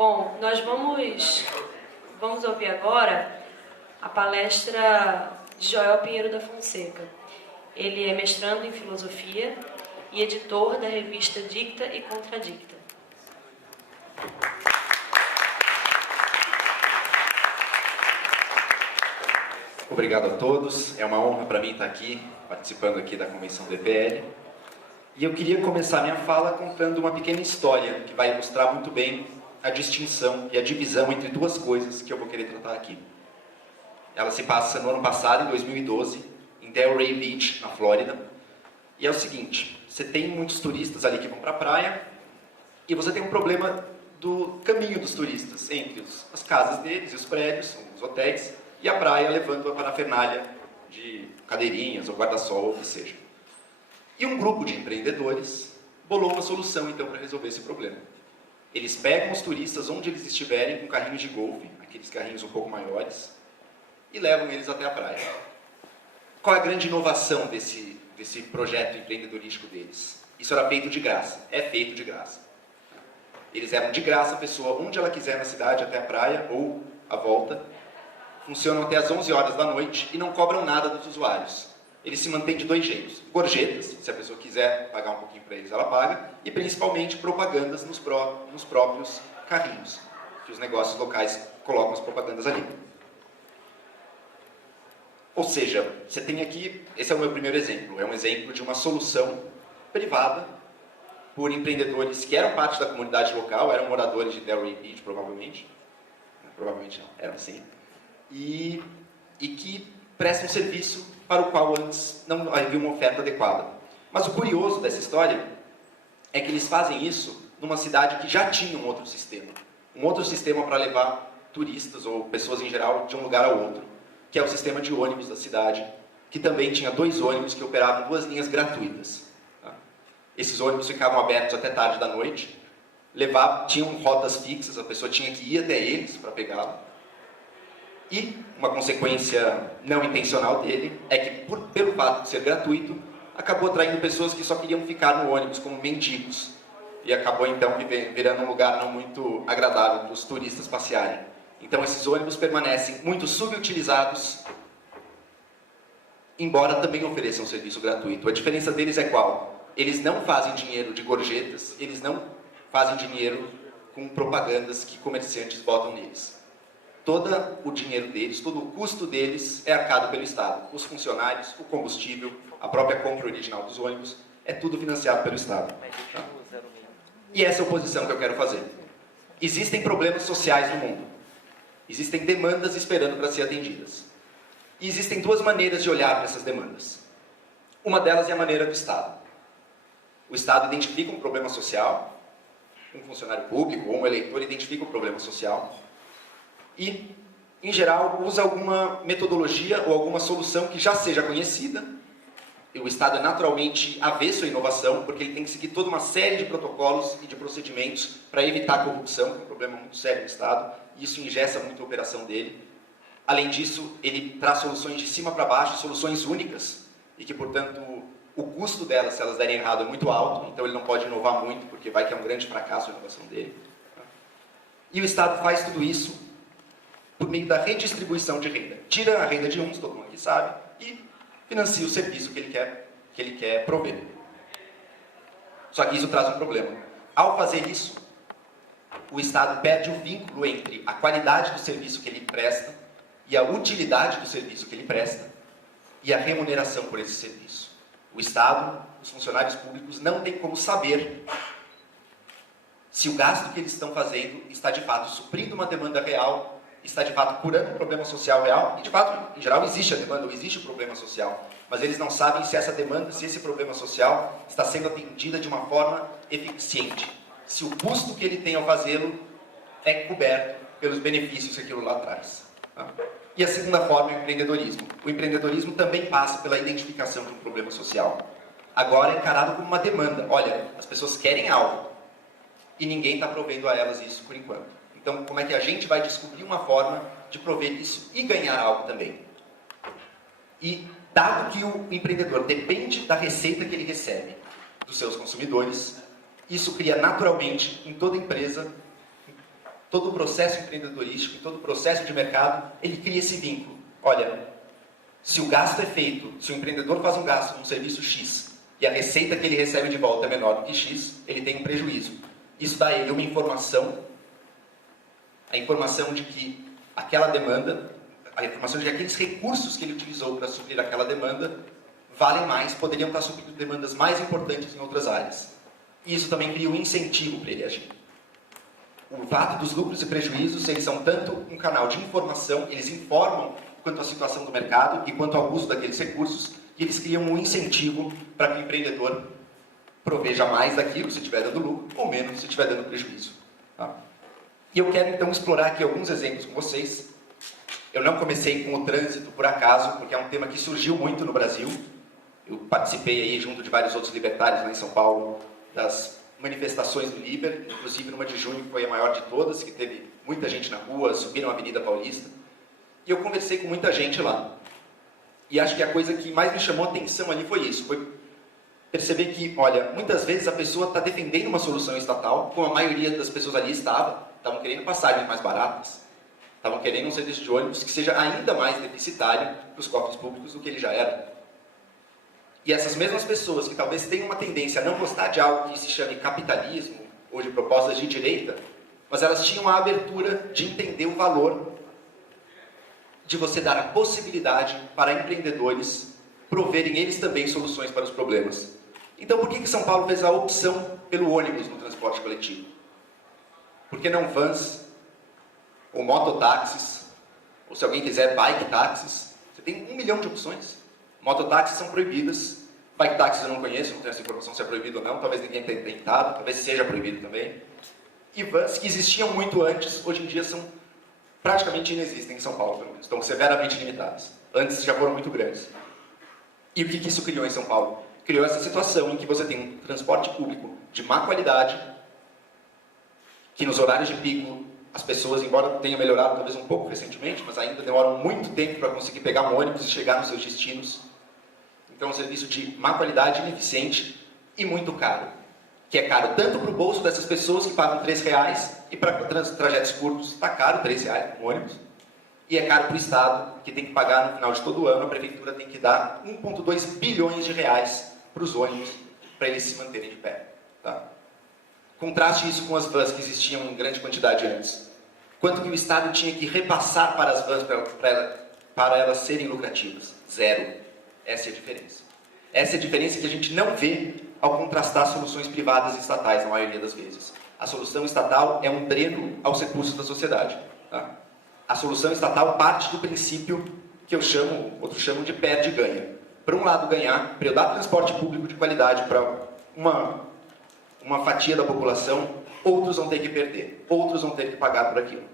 Bom, nós vamos ouvir agora a palestra de Joel Pinheiro da Fonseca. Ele é mestrando em filosofia e editor da revista Dicta e Contradicta. Obrigado a todos, é uma honra para mim estar aqui, participando aqui da Convenção DPL. E eu queria começar minha fala contando uma pequena história que vai ilustrar muito bem a distinção e a divisão entre duas coisas que eu vou querer tratar aqui. Ela se passa no ano passado, em 2012, em Delray Beach, na Flórida. E é o seguinte, você tem muitos turistas ali que vão para a praia e você tem um problema do caminho dos turistas, entre as casas deles e os prédios, os hotéis, e a praia levando a parafernália de cadeirinhas ou guarda-sol, ou o que seja. E um grupo de empreendedores bolou uma solução, então, para resolver esse problema. Eles pegam os turistas onde eles estiverem com carrinhos de golfe, aqueles carrinhos um pouco maiores, e levam eles até a praia. Qual é a grande inovação desse projeto empreendedorístico deles? Isso era feito de graça, é feito de graça. Eles levam de graça a pessoa onde ela quiser na cidade, até a praia ou a volta. Funcionam até as 11 horas da noite e não cobram nada dos usuários. Eles se mantêm de dois jeitos. Gorjetas, se a pessoa quiser pagar um pouquinho para eles, ela paga. E principalmente propagandas nos próprios carrinhos, que os negócios locais colocam as propagandas ali. Ou seja, você tem aqui, esse é o meu primeiro exemplo, é um exemplo de uma solução privada por empreendedores que eram parte da comunidade local, eram moradores de Delray Beach, provavelmente. Provavelmente não, eram sim. E que prestam serviço para o qual antes não havia uma oferta adequada. Mas o curioso dessa história é que eles fazem isso numa cidade que já tinha um outro sistema para levar turistas ou pessoas em geral de um lugar ao outro, que é o sistema de ônibus da cidade, que também tinha 2 ônibus que operavam 2 linhas gratuitas. Tá? Esses ônibus ficavam abertos até tarde da noite, tinham rotas fixas, a pessoa tinha que ir até eles para pegá-lo. E uma consequência não intencional dele é que, pelo fato de ser gratuito, acabou atraindo pessoas que só queriam ficar no ônibus como mendigos. E acabou então virando um lugar não muito agradável para os turistas passearem. Então esses ônibus permanecem muito subutilizados, embora também ofereçam um serviço gratuito. A diferença deles é qual? Eles não fazem dinheiro de gorjetas, eles não fazem dinheiro com propagandas que comerciantes botam neles. Todo o dinheiro deles, todo o custo deles é arcado pelo Estado. Os funcionários, o combustível, a própria compra original dos ônibus, é tudo financiado pelo Estado. Tá? E essa é a oposição que eu quero fazer. Existem problemas sociais no mundo. Existem demandas esperando para ser atendidas. E existem 2 maneiras de olhar para essas demandas. Uma delas é a maneira do Estado. O Estado identifica um problema social, um funcionário público ou um eleitor identifica um problema social, e, em geral, usa alguma metodologia ou alguma solução que já seja conhecida. E o Estado é naturalmente avesso à inovação, porque ele tem que seguir toda uma série de protocolos e de procedimentos para evitar a corrupção, que é um problema muito sério no Estado, e isso engessa muito a operação dele. Além disso, ele traz soluções de cima para baixo, soluções únicas, e que, portanto, o custo delas, se elas derem errado, é muito alto, então ele não pode inovar muito, porque vai que é um grande fracasso a inovação dele. E o Estado faz tudo isso por meio da redistribuição de renda. Tira a renda de uns, todo mundo aqui sabe, e financia o serviço que ele quer prover. Só que isso traz um problema. Ao fazer isso, o Estado perde o vínculo entre a qualidade do serviço que ele presta e a utilidade do serviço que ele presta e a remuneração por esse serviço. O Estado, os funcionários públicos, não têm como saber se o gasto que eles estão fazendo está de fato suprindo uma demanda real, está de fato curando um problema social real, e de fato, em geral, existe a demanda, ou existe o problema social, mas eles não sabem se essa demanda, se esse problema social está sendo atendida de uma forma eficiente, se o custo que ele tem ao fazê-lo é coberto pelos benefícios que aquilo lá traz. Tá? E a segunda forma é o empreendedorismo. O empreendedorismo também passa pela identificação de um problema social. Agora é encarado como uma demanda. Olha, as pessoas querem algo, e ninguém está provendo a elas isso por enquanto. Então, como é que a gente vai descobrir uma forma de prover isso e ganhar algo também? E, dado que o empreendedor depende da receita que ele recebe dos seus consumidores, isso cria naturalmente, em toda empresa, todo o processo empreendedorístico, todo o processo de mercado, ele cria esse vínculo. Olha, se o gasto é feito, se o empreendedor faz um gasto num serviço X e a receita que ele recebe de volta é menor do que X, ele tem um prejuízo. Isso dá a ele uma informação, a informação de que aquela demanda, a informação de que aqueles recursos que ele utilizou para suprir aquela demanda valem mais, poderiam estar suprindo demandas mais importantes em outras áreas. E isso também cria um incentivo para ele agir. O fato dos lucros e prejuízos, eles são tanto um canal de informação, eles informam quanto à situação do mercado e quanto ao uso daqueles recursos, e eles criam um incentivo para que o empreendedor proveja mais daquilo, se estiver dando lucro, ou menos, se estiver dando prejuízo. Tá? E eu quero, então, explorar aqui alguns exemplos com vocês. Eu não comecei com o trânsito por acaso, porque é um tema que surgiu muito no Brasil. Eu participei aí, junto de vários outros libertários lá em São Paulo, das manifestações do Liber, inclusive numa de junho, que foi a maior de todas, que teve muita gente na rua, subiram a Avenida Paulista. E eu conversei com muita gente lá. E acho que a coisa que mais me chamou a atenção ali foi isso, foi perceber que, olha, muitas vezes a pessoa está defendendo uma solução estatal, como a maioria das pessoas ali estavam querendo passagens mais baratas, estavam querendo um serviço de ônibus que seja ainda mais deficitário para os cofres públicos do que ele já era. E essas mesmas pessoas que talvez tenham uma tendência a não gostar de algo que se chame capitalismo, ou de propostas de direita, mas elas tinham a abertura de entender o valor de você dar a possibilidade para empreendedores proverem eles também soluções para os problemas. Então, por que São Paulo fez a opção pelo ônibus no transporte coletivo? Por que não vans, ou mototáxis, ou se alguém quiser, bike táxis? Você tem 1 milhão de opções. Mototáxis são proibidas, bike táxis eu não conheço, não tenho essa informação se é proibido ou não, talvez ninguém tenha tentado, talvez seja proibido também. E vans que existiam muito antes, hoje em dia são praticamente inexistem em São Paulo, pelo menos. Estão severamente limitadas. Antes já foram muito grandes. E o que isso criou em São Paulo? Criou essa situação em que você tem um transporte público de má qualidade, que nos horários de pico, as pessoas, embora tenham melhorado talvez um pouco recentemente, mas ainda demoram muito tempo para conseguir pegar um ônibus e chegar nos seus destinos. Então é um serviço de má qualidade, ineficiente e muito caro. Que é caro tanto para o bolso dessas pessoas que pagam R$3, e para trajetos curtos está caro, R$3 no ônibus. E é caro para o Estado, que tem que pagar no final de todo ano, a Prefeitura tem que dar 1,2 bilhões de reais para os ônibus, para eles se manterem de pé. Tá? Contraste isso com as vans que existiam em grande quantidade antes. Quanto que o Estado tinha que repassar para as vans para elas serem lucrativas? 0. Essa é a diferença. Essa é a diferença que a gente não vê ao contrastar soluções privadas e estatais, na maioria das vezes. A solução estatal é um dreno aos recursos da sociedade. Tá? A solução estatal parte do princípio que eu chamo, outros chamam de perde-ganha. Para um lado ganhar, para eu dar transporte público de qualidade para uma fatia da população, outros vão ter que perder, outros vão ter que pagar por aquilo.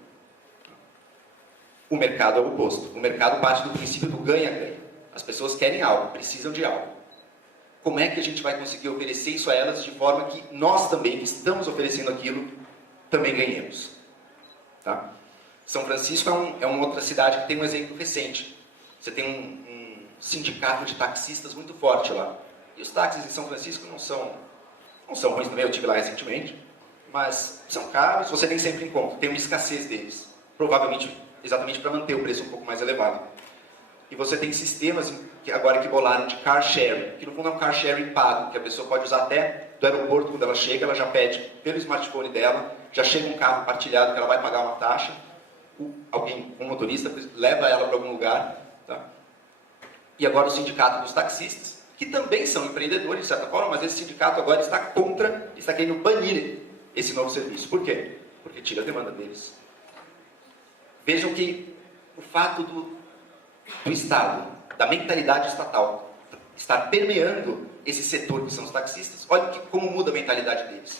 O mercado é o oposto. O mercado parte do princípio do ganha-ganha. As pessoas querem algo, precisam de algo. Como é que a gente vai conseguir oferecer isso a elas de forma que nós também, que estamos oferecendo aquilo, também ganhemos? Tá? São Francisco é uma outra cidade que tem um exemplo recente. Você tem um sindicato de taxistas muito forte lá. E os táxis em São Francisco não são ruins também, eu estive lá recentemente, mas são caros, você nem sempre encontra, tem uma escassez deles. Provavelmente, exatamente para manter o preço um pouco mais elevado. E você tem sistemas que agora que bolaram de car sharing, que no fundo é um car sharing pago, que a pessoa pode usar até do aeroporto, quando ela chega, ela já pede pelo smartphone dela, já chega um carro partilhado que ela vai pagar uma taxa, um motorista leva ela para algum lugar. Tá? E agora o sindicato dos taxistas, que também são empreendedores, de certa forma, mas esse sindicato agora está querendo banir esse novo serviço. Por quê? Porque tira a demanda deles. Vejam que o fato do Estado, da mentalidade estatal, estar permeando esse setor que são os taxistas, olha como muda a mentalidade deles.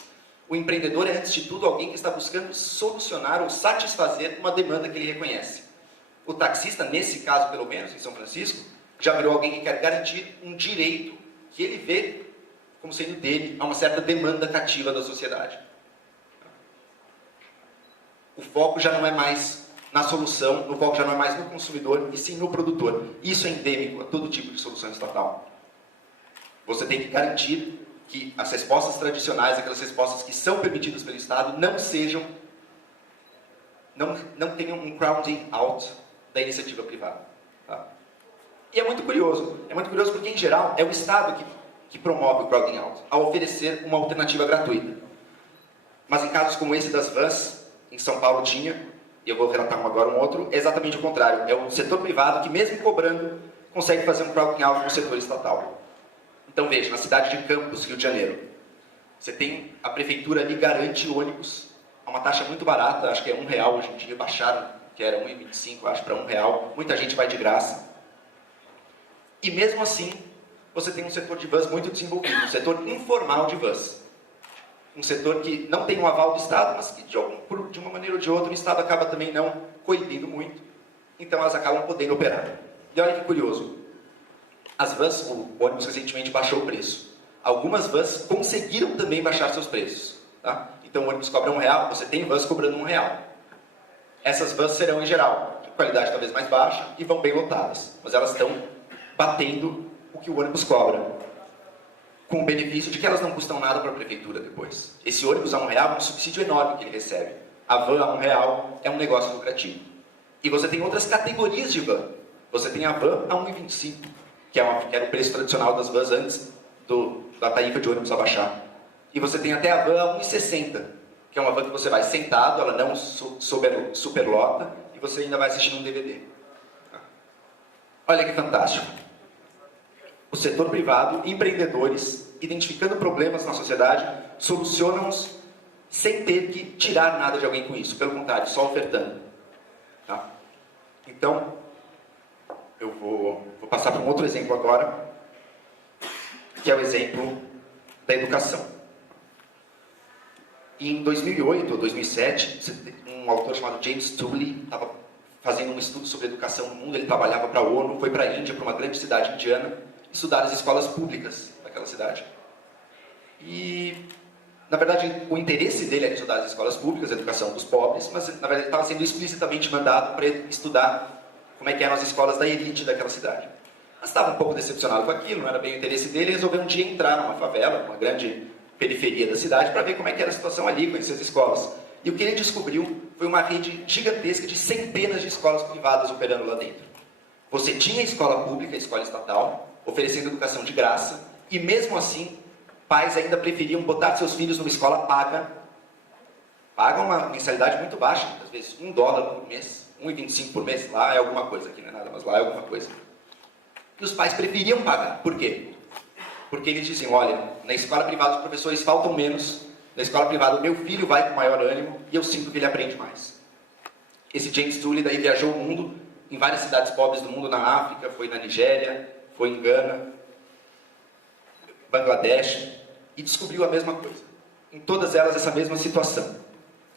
O empreendedor é, antes de tudo, alguém que está buscando solucionar ou satisfazer uma demanda que ele reconhece. O taxista, nesse caso pelo menos, em São Francisco, já virou alguém que quer garantir um direito que ele vê como sendo dele a uma certa demanda cativa da sociedade. O foco já não é mais na solução, o foco já não é mais no consumidor, e sim no produtor. Isso é endêmico a todo tipo de solução estatal. Você tem que garantir que as respostas tradicionais, aquelas respostas que são permitidas pelo Estado, não sejam não tenha um crowding out da iniciativa privada. Tá? E é muito curioso porque, em geral, é o Estado que promove o crowding out, ao oferecer uma alternativa gratuita. Mas em casos como esse das vans, em São Paulo tinha, e eu vou relatar agora um outro, é exatamente o contrário. É o setor privado que, mesmo cobrando, consegue fazer um crowding out no setor estatal. Então veja, na cidade de Campos, Rio de Janeiro, você tem a prefeitura ali garante ônibus a uma taxa muito barata, acho que é R$1 hoje em dia, baixaram, que era R$1,25, acho, para R$1. Muita gente vai de graça. E mesmo assim, você tem um setor de vans muito desenvolvido, um setor informal de vans. Um setor que não tem um aval do Estado, mas que de uma maneira ou de outra o Estado acaba também não coibindo muito, então elas acabam podendo operar. E olha que curioso, as vans, o ônibus recentemente baixou o preço. Algumas vans conseguiram também baixar seus preços. Tá? Então o ônibus cobra R$1, você tem vans cobrando R$1. Essas vans serão, em geral, de qualidade talvez mais baixa e vão bem lotadas, mas elas estão batendo o que o ônibus cobra, com o benefício de que elas não custam nada para a prefeitura depois. Esse ônibus a R$1 é um subsídio enorme que ele recebe. A van a R$1 é um negócio lucrativo. E você tem outras categorias de van. Você tem a van a R$1,25, que era o preço tradicional das vans antes da tarifa de ônibus abaixar. E você tem até a van a R$1,60, que é uma van que você vai sentado, ela não superlota, e você ainda vai assistindo um DVD. Olha que fantástico. O setor privado, empreendedores, identificando problemas na sociedade, solucionam-os sem ter que tirar nada de alguém com isso. Pelo contrário, só ofertando. Tá? Então, eu vou passar para um outro exemplo agora, que é o exemplo da educação. Em 2008 ou 2007, um autor chamado James Tooley estava fazendo um estudo sobre educação no mundo. Ele trabalhava para a ONU, foi para a Índia, para uma grande cidade indiana, estudar as escolas públicas daquela cidade. E, na verdade, o interesse dele era estudar as escolas públicas, a educação dos pobres, mas, na verdade, estava sendo explicitamente mandado para estudar como é que eram as escolas da elite daquela cidade. Mas estava um pouco decepcionado com aquilo, não era bem o interesse dele, e resolveu um dia entrar numa favela, uma grande periferia da cidade, para ver como é que era a situação ali, conhecer as escolas. E o que ele descobriu foi uma rede gigantesca de centenas de escolas privadas operando lá dentro. Você tinha escola pública, escola estatal, oferecendo educação de graça, e mesmo assim, pais ainda preferiam botar seus filhos numa escola paga. Pagam uma mensalidade muito baixa, às vezes $1 por mês, R$1,25 por mês. Lá é alguma coisa, aqui não é nada, mas lá é alguma coisa. E os pais preferiam pagar. Por quê? Porque eles dizem, olha, na escola privada os professores faltam menos, na escola privada o meu filho vai com maior ânimo e eu sinto que ele aprende mais. Esse James Tooley daí viajou o mundo, em várias cidades pobres do mundo, na África, foi na Nigéria, foi em Gana, Bangladesh, e descobriu a mesma coisa. Em todas elas, essa mesma situação.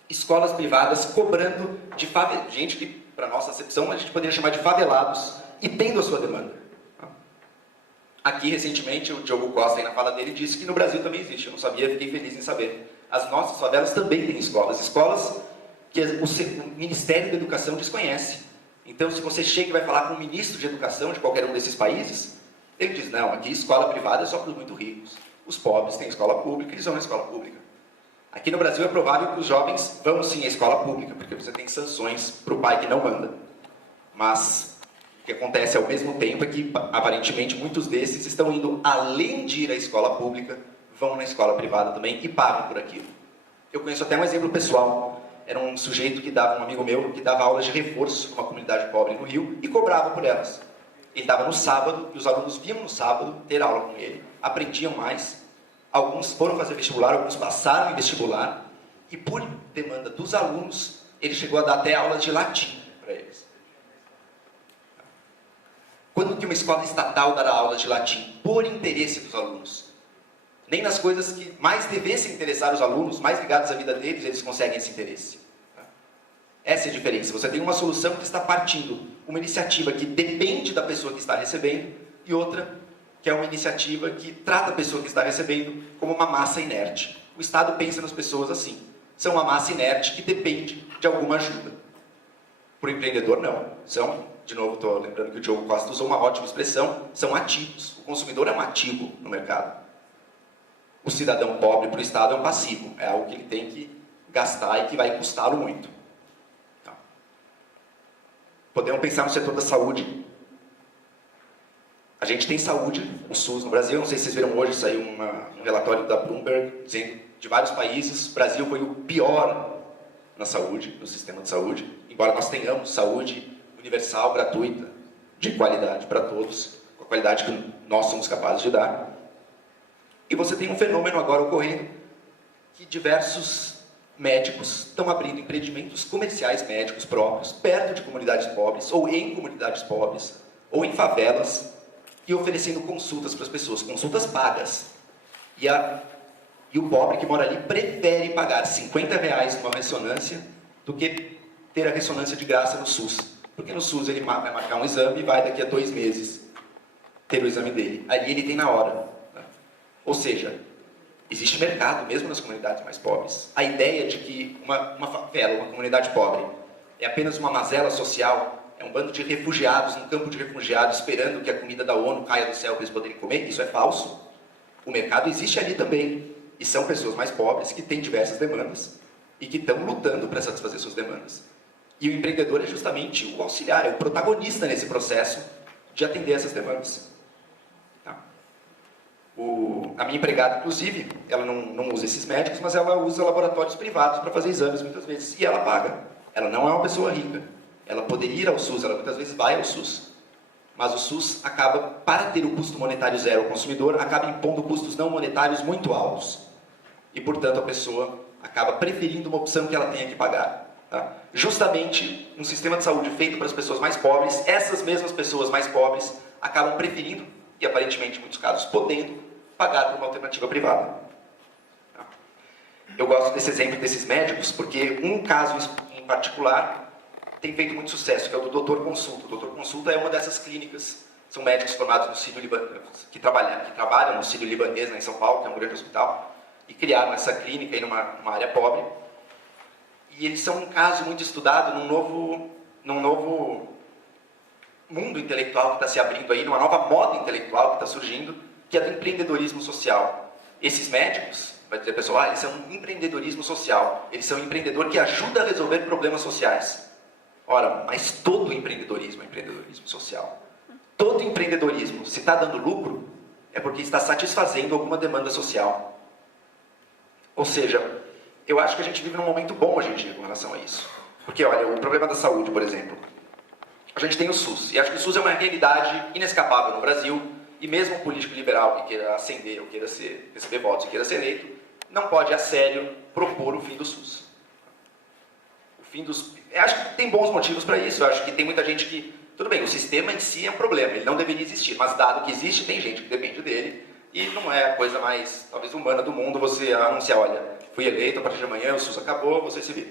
Escolas privadas cobrando de gente que, para nossa acepção, a gente poderia chamar de favelados, e tendo a sua demanda. Aqui, recentemente, o Diogo Costa, aí na fala dele, disse que no Brasil também existe. Eu não sabia, fiquei feliz em saber. As nossas favelas também têm escolas. Escolas que o Ministério da Educação desconhece. Então, se você chega e vai falar com o ministro de Educação de qualquer um desses países, ele diz, não, aqui escola privada é só para os muito ricos. Os pobres têm escola pública, eles vão na escola pública. Aqui no Brasil é provável que os jovens vão sim à escola pública, porque você tem sanções para o pai que não manda. Mas o que acontece ao mesmo tempo é que, aparentemente, muitos desses estão indo, além de ir à escola pública, vão na escola privada também e pagam por aquilo. Eu conheço até um exemplo pessoal. Era um sujeito que dava, um amigo meu, que dava aulas de reforço numa comunidade pobre no Rio e cobrava por elas. Ele dava no sábado, e os alunos vinham no sábado ter aula com ele, aprendiam mais. Alguns foram fazer vestibular, alguns passaram em vestibular, e por demanda dos alunos, ele chegou a dar até aulas de latim para eles. Quando que uma escola estatal dará aulas de latim? Por interesse dos alunos. Nem nas coisas que mais devessem interessar os alunos, mais ligadas à vida deles, eles conseguem esse interesse. Essa é a diferença. Você tem uma solução que está partindo, uma iniciativa que depende da pessoa que está recebendo, e outra que é uma iniciativa que trata a pessoa que está recebendo como uma massa inerte. O Estado pensa nas pessoas assim. São uma massa inerte que depende de alguma ajuda. Para o empreendedor, não. São, de novo, estou lembrando que o Diogo Costa usou uma ótima expressão, são ativos. O consumidor é um ativo no mercado. O cidadão pobre para o Estado é um passivo. É algo que ele tem que gastar e que vai custá-lo muito. Então, Podemos pensar no setor da saúde. A gente tem saúde, o SUS no Brasil. Não sei se vocês viram hoje, saiu um relatório da Bloomberg dizendo de vários países, o Brasil foi o pior na saúde, no sistema de saúde. Embora nós tenhamos saúde universal, gratuita, de qualidade para todos, com a qualidade que nós somos capazes de dar. E você tem um fenômeno agora ocorrendo que diversos médicos estão abrindo empreendimentos comerciais médicos próprios, perto de comunidades pobres, ou em comunidades pobres, ou em favelas, e oferecendo consultas para as pessoas, consultas pagas. E o pobre que mora ali prefere pagar R$50 numa ressonância do que ter a ressonância de graça no SUS. Porque no SUS ele vai marcar um exame e vai daqui a 2 meses ter o exame dele. Ali ele tem na hora. Né? Ou seja, existe mercado mesmo nas comunidades mais pobres. A ideia de que uma favela, uma comunidade pobre, é apenas uma mazela social, é um bando de refugiados, um campo de refugiados, esperando que a comida da ONU caia do céu para eles poderem comer, isso é falso. O mercado existe ali também. E são pessoas mais pobres que têm diversas demandas e que estão lutando para satisfazer suas demandas. E o empreendedor é justamente o auxiliar, é o protagonista nesse processo de atender essas demandas. Tá? A minha empregada, inclusive, ela não usa esses médicos, mas ela usa laboratórios privados para fazer exames muitas vezes. E ela paga. Ela não é uma pessoa rica. Ela poderia ir ao SUS, ela muitas vezes vai ao SUS. Mas o SUS acaba, para ter o custo monetário zero ao consumidor, acaba impondo custos não monetários muito altos. E, portanto, a pessoa acaba preferindo uma opção que ela tenha que pagar. Tá? Justamente, um sistema de saúde feito para as pessoas mais pobres, essas mesmas pessoas mais pobres acabam preferindo, e aparentemente, em muitos casos, podendo, pagar por uma alternativa privada. Tá? Eu gosto desse exemplo desses médicos, porque um caso em particular tem feito muito sucesso, que é o do Doutor Consulta. O Doutor Consulta é uma dessas clínicas, são médicos formados no Sírio Libanês, que trabalham no Sírio Libanês, em São Paulo, que é um grande hospital, e criaram essa clínica aí numa área pobre. E eles são um caso muito estudado num novo mundo intelectual que está se abrindo aí, numa nova moda intelectual que está surgindo, que é do empreendedorismo social. Esses médicos, vai dizer a pessoa, eles são um empreendedorismo social, eles são um empreendedor que ajuda a resolver problemas sociais. Ora, mas todo empreendedorismo é empreendedorismo social. Todo empreendedorismo, se está dando lucro, é porque está satisfazendo alguma demanda social. Ou seja, eu acho que a gente vive num momento bom hoje em dia com relação a isso. Porque, olha, o problema da saúde, por exemplo, a gente tem o SUS, e acho que o SUS é uma realidade inescapável no Brasil, e mesmo um político liberal que queira ascender, ou queira receber votos e queira ser eleito, não pode, a sério, propor o fim do SUS. Eu acho que tem bons motivos para isso. Eu acho que tem muita gente que... Tudo bem, o sistema em si é um problema, ele não deveria existir, mas dado que existe, tem gente que depende dele, e não é a coisa mais, talvez, humana do mundo você anunciar, olha, fui eleito, a partir de amanhã o SUS acabou, você se vira.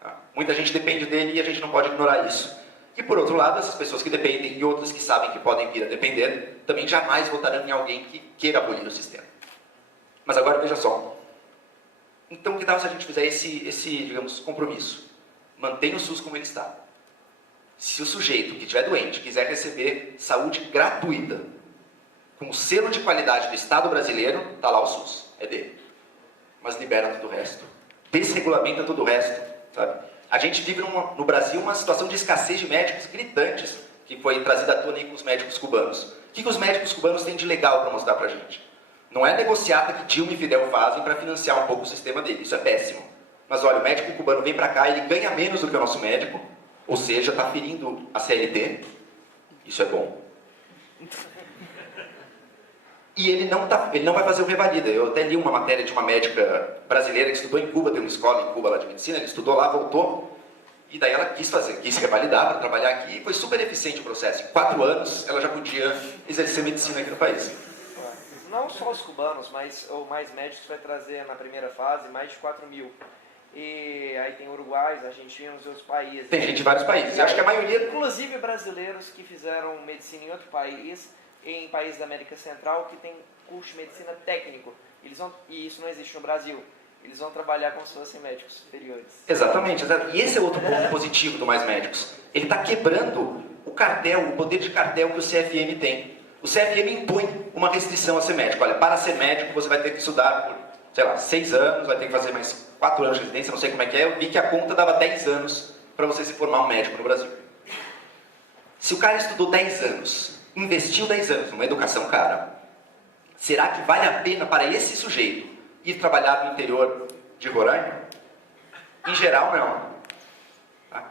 Tá? Muita gente depende dele e a gente não pode ignorar isso. E, por outro lado, essas pessoas que dependem e outras que sabem que podem vir a depender, também jamais votarão em alguém que queira abolir o sistema. Mas agora, veja só. Então, que tal se a gente fizer esse digamos, compromisso? Mantenha o SUS como ele está. Se o sujeito que estiver doente quiser receber saúde gratuita, com o selo de qualidade do Estado brasileiro, está lá o SUS, é dele. Mas libera tudo o resto. Desregulamenta tudo o resto, sabe? A gente vive no Brasil uma situação de escassez de médicos gritantes, que foi trazida à tona aí com os médicos cubanos. O que os médicos cubanos têm de legal para mostrar para a gente? Não é a negociata que Dilma e Fidel fazem para financiar um pouco o sistema dele, isso é péssimo. Mas olha, o médico cubano vem para cá, ele ganha menos do que o nosso médico, ou seja, está ferindo a CLT, isso é bom. E ele não vai fazer o revalida. Eu até li uma matéria de uma médica brasileira que estudou em Cuba, tem uma escola em Cuba lá de medicina, ele estudou lá, voltou, e daí ela quis revalidar para trabalhar aqui, e foi super eficiente o processo. Em 4 anos, ela já podia exercer medicina aqui no país. Não só os cubanos, mas o Mais Médicos vai trazer na primeira fase mais de 4.000. E aí tem uruguaios, argentinos e outros países. Tem gente de vários países. Eu acho que a maioria... Inclusive brasileiros que fizeram medicina em outro país, em países da América Central, que tem curso de medicina técnico. E isso não existe no Brasil. Eles vão trabalhar como se fossem médicos superiores. Exatamente. E esse é outro ponto positivo do Mais Médicos. Ele está quebrando o cartel, o poder de cartel que o CFM tem. O CFM impõe uma restrição a ser médico. Olha, para ser médico você vai ter que estudar por, sei lá, 6 anos, vai ter que fazer mais 4 anos de residência, não sei como é que é. Eu vi que a conta dava 10 anos para você se formar um médico no Brasil. Se o cara estudou 10 anos, investiu 10 anos numa educação cara, será que vale a pena para esse sujeito ir trabalhar no interior de Roraima? Em geral, não. Tá?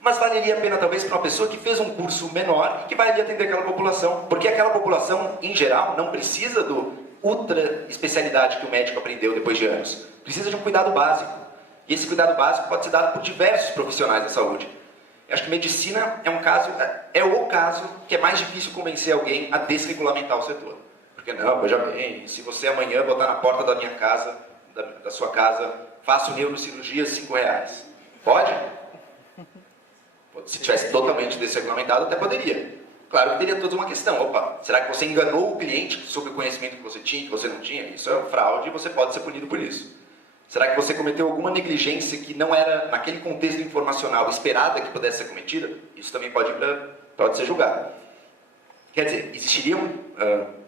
Mas valeria a pena talvez para uma pessoa que fez um curso menor e que vai ali atender aquela população. Porque aquela população, em geral, não precisa do ultra especialidade que o médico aprendeu depois de anos. Precisa de um cuidado básico. E esse cuidado básico pode ser dado por diversos profissionais da saúde. Eu acho que medicina é o caso que é mais difícil convencer alguém a desregulamentar o setor. Porque não, veja bem, se você amanhã botar na porta da minha casa, da sua casa, faço neurocirurgia R$5. Pode? Se tivesse totalmente desregulamentado, até poderia. Claro que teria toda uma questão. Opa, será que você enganou o cliente sobre o conhecimento que você tinha, que você não tinha? Isso é fraude e você pode ser punido por isso. Será que você cometeu alguma negligência que não era, naquele contexto informacional, esperada que pudesse ser cometida? Isso também pode ser julgado. Quer dizer, existiriam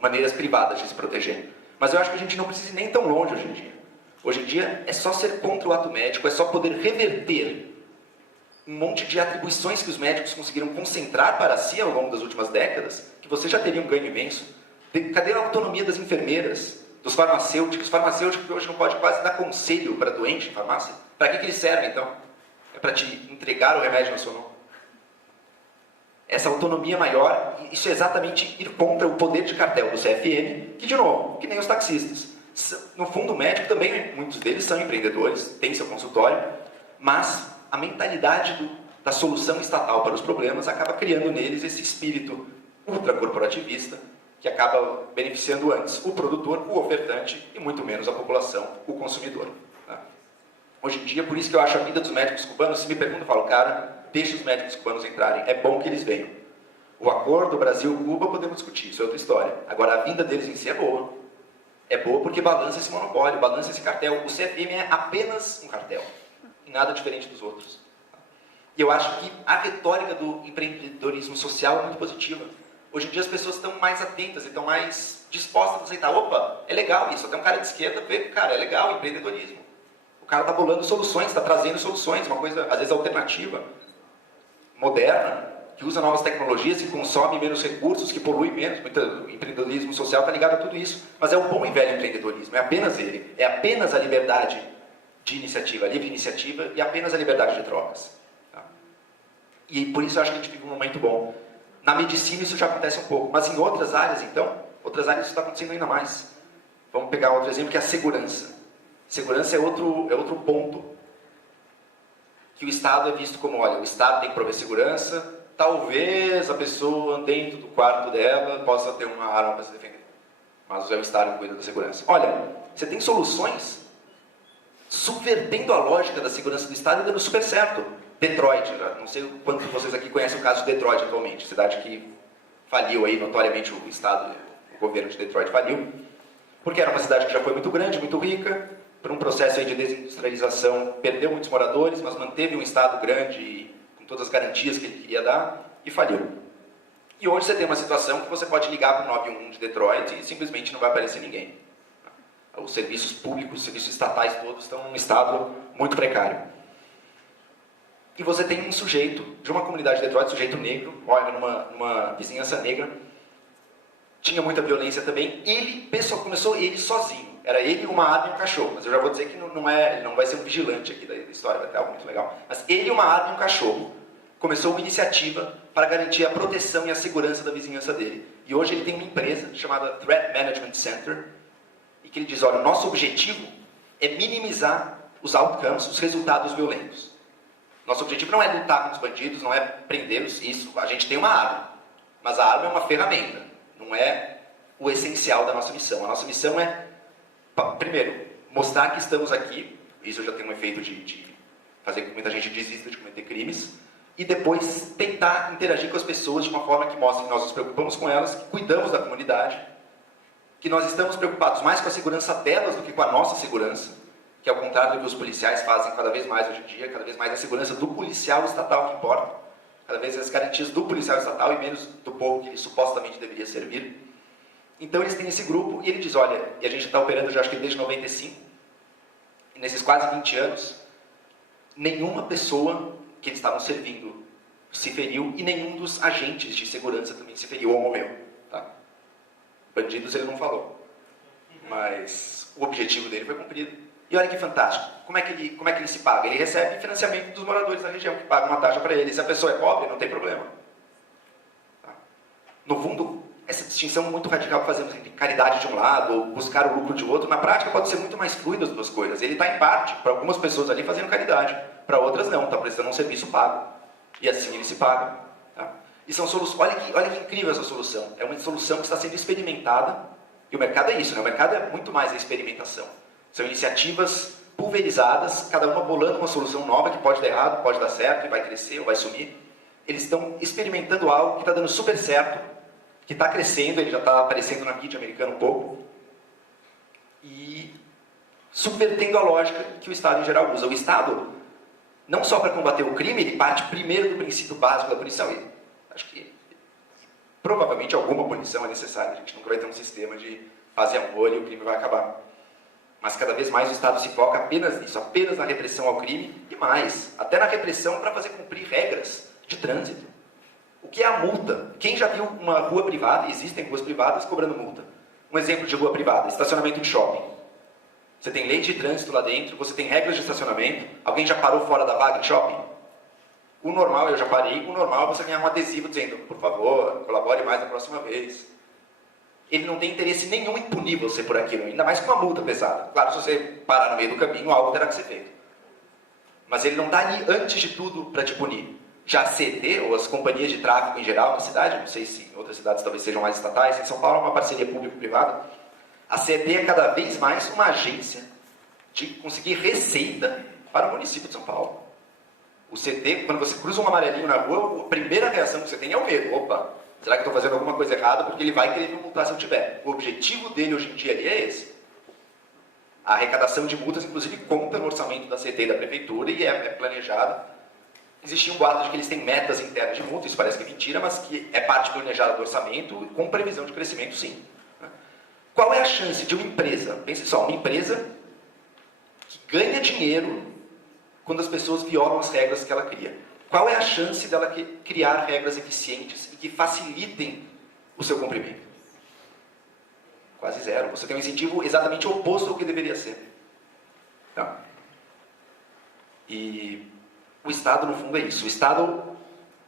maneiras privadas de se proteger. Mas eu acho que a gente não precisa ir nem tão longe hoje em dia. Hoje em dia é só ser contra o ato médico, é só poder reverter um monte de atribuições que os médicos conseguiram concentrar para si ao longo das últimas décadas, que você já teria um ganho imenso. Cadê a autonomia das enfermeiras, dos farmacêuticos? Os farmacêuticos hoje não podem quase dar conselho para doente em farmácia. Para que eles servem, então? É para te entregar o remédio na sua mão? Essa autonomia maior, isso é exatamente ir contra o poder de cartel do CFM, que, de novo, que nem os taxistas. No fundo, o médico também, muitos deles são empreendedores, têm seu consultório, mas a mentalidade da solução estatal para os problemas acaba criando neles esse espírito ultracorporativista que acaba beneficiando antes o produtor, o ofertante e muito menos a população, o consumidor. Tá? Hoje em dia, por isso que eu acho a vida dos médicos cubanos, se me perguntam, eu falo, cara, deixa os médicos cubanos entrarem, é bom que eles venham. O acordo Brasil-Cuba podemos discutir, isso é outra história. Agora, a vinda deles em si é boa. É boa porque balança esse monopólio, balança esse cartel. O CFM é apenas um cartel, e nada diferente dos outros. E eu acho que a retórica do empreendedorismo social é muito positiva. Hoje em dia as pessoas estão mais atentas e estão mais dispostas a aceitar. Opa, é legal isso. Até um cara de esquerda vê, cara, é legal o empreendedorismo. O cara está bolando soluções, está trazendo soluções, uma coisa às vezes alternativa, moderna, que usa novas tecnologias, que consome menos recursos, que polui menos. O empreendedorismo social está ligado a tudo isso. Mas é o bom e velho empreendedorismo, é apenas ele. É apenas a liberdade de iniciativa, a livre iniciativa e apenas a liberdade de trocas. Tá? E por isso eu acho que a gente vive um momento bom. Na medicina isso já acontece um pouco, mas em outras áreas, então, outras áreas isso está acontecendo ainda mais. Vamos pegar outro exemplo, que é a segurança. Segurança é outro ponto que o Estado é visto como, olha, o Estado tem que prover segurança, talvez a pessoa dentro do quarto dela possa ter uma arma para se defender. Mas é o Estado que cuida da segurança. Olha, você tem soluções subvertendo a lógica da segurança do Estado e dando super certo. Detroit, não sei quantos de vocês aqui conhecem o caso de Detroit atualmente, cidade que faliu aí notoriamente, o Estado, o governo de Detroit faliu, porque era uma cidade que já foi muito grande, muito rica, por um processo aí de desindustrialização, perdeu muitos moradores, mas manteve um Estado grande e com todas as garantias que ele queria dar, e faliu. E hoje você tem uma situação que você pode ligar para o 911 de Detroit e simplesmente não vai aparecer ninguém. Os serviços públicos, os serviços estatais todos estão num estado muito precário. E você tem um sujeito de uma comunidade de Detroit, sujeito negro, olha, numa vizinhança negra, tinha muita violência também. Ele começou ele sozinho. Era ele, uma arma e um cachorro. Mas eu já vou dizer que ele não vai ser um vigilante aqui da história, vai ter algo muito legal. Mas ele, uma arma e um cachorro, começou uma iniciativa para garantir a proteção e a segurança da vizinhança dele. E hoje ele tem uma empresa chamada Threat Management Center, e que ele diz, olha, o nosso objetivo é minimizar os outcomes, os resultados violentos. Nosso objetivo não é lutar contra os bandidos, não é prendê-los, isso, a gente tem uma arma. Mas a arma é uma ferramenta, não é o essencial da nossa missão. A nossa missão é, primeiro, mostrar que estamos aqui, isso já tem um efeito de fazer com que muita gente desista de cometer crimes, e depois tentar interagir com as pessoas de uma forma que mostre que nós nos preocupamos com elas, que cuidamos da comunidade, que nós estamos preocupados mais com a segurança delas do que com a nossa segurança, que é o contrário do que os policiais fazem cada vez mais hoje em dia, cada vez mais a segurança do policial estatal que importa, cada vez as garantias do policial estatal e menos do povo que ele supostamente deveria servir. Então eles têm esse grupo e ele diz, olha, e a gente está operando já acho que desde 95, e nesses quase 20 anos, nenhuma pessoa que eles estavam servindo se feriu e nenhum dos agentes de segurança também se feriu ou morreu. Tá? Bandidos ele não falou, mas o objetivo dele foi cumprido. E olha que fantástico, como é que ele se paga? Ele recebe financiamento dos moradores da região, que pagam uma taxa para ele. Se a pessoa é pobre, não tem problema. Tá? No fundo, essa distinção muito radical que fazemos entre caridade de um lado ou buscar o lucro de outro, na prática pode ser muito mais fluido as duas coisas. Ele está em parte, para algumas pessoas ali, fazendo caridade, para outras não, está prestando um serviço pago. E assim ele se paga. Tá? E são soluções, olha que incrível essa solução. É uma solução que está sendo experimentada, e o mercado é isso, né? O mercado é muito mais a experimentação. São iniciativas pulverizadas, cada uma bolando uma solução nova que pode dar errado, pode dar certo, e vai crescer ou vai sumir. Eles estão experimentando algo que está dando super certo, que está crescendo, ele já está aparecendo na mídia americana um pouco, e subvertendo a lógica que o Estado em geral usa. O Estado, não só para combater o crime, ele parte primeiro do princípio básico da punição. E acho que provavelmente alguma punição é necessária. A gente nunca vai ter um sistema de fazer amor e o crime vai acabar. Mas cada vez mais o Estado se foca apenas nisso, apenas na repressão ao crime e mais, até na repressão para fazer cumprir regras de trânsito. O que é a multa? Quem já viu uma rua privada, existem ruas privadas cobrando multa. Um exemplo de rua privada, estacionamento de shopping. Você tem lei de trânsito lá dentro, você tem regras de estacionamento, alguém já parou fora da vaga de shopping? O normal, eu já parei, o normal é você ganhar um adesivo dizendo, por favor, colabore mais da próxima vez. Ele não tem interesse nenhum em punir você por aquilo, ainda mais com uma multa pesada. Claro, se você parar no meio do caminho, algo terá que ser feito. Mas ele não está ali, antes de tudo, para te punir. Já a CET, ou as companhias de tráfego em geral na cidade, não sei se em outras cidades talvez sejam mais estatais, em São Paulo é uma parceria público-privada, a CET é cada vez mais uma agência de conseguir receita para o município de São Paulo. O CT, quando você cruza um amarelinho na rua, a primeira reação que você tem é o medo. Opa, será que eu estou fazendo alguma coisa errada? Porque ele vai querer me multar se eu tiver. O objetivo dele hoje em dia ali é esse. A arrecadação de multas, inclusive, conta no orçamento da CT e da prefeitura e é planejada. Existia um boato de que eles têm metas internas de multa, isso parece que é mentira, mas que é parte planejada do orçamento com previsão de crescimento, sim. Qual é a chance de uma empresa, pense só, uma empresa que ganha dinheiro quando as pessoas violam as regras que ela cria? Qual é a chance dela criar regras eficientes e que facilitem o seu cumprimento? Quase zero. Você tem um incentivo exatamente oposto ao que deveria ser. Tá? E o Estado, no fundo, é isso. O Estado,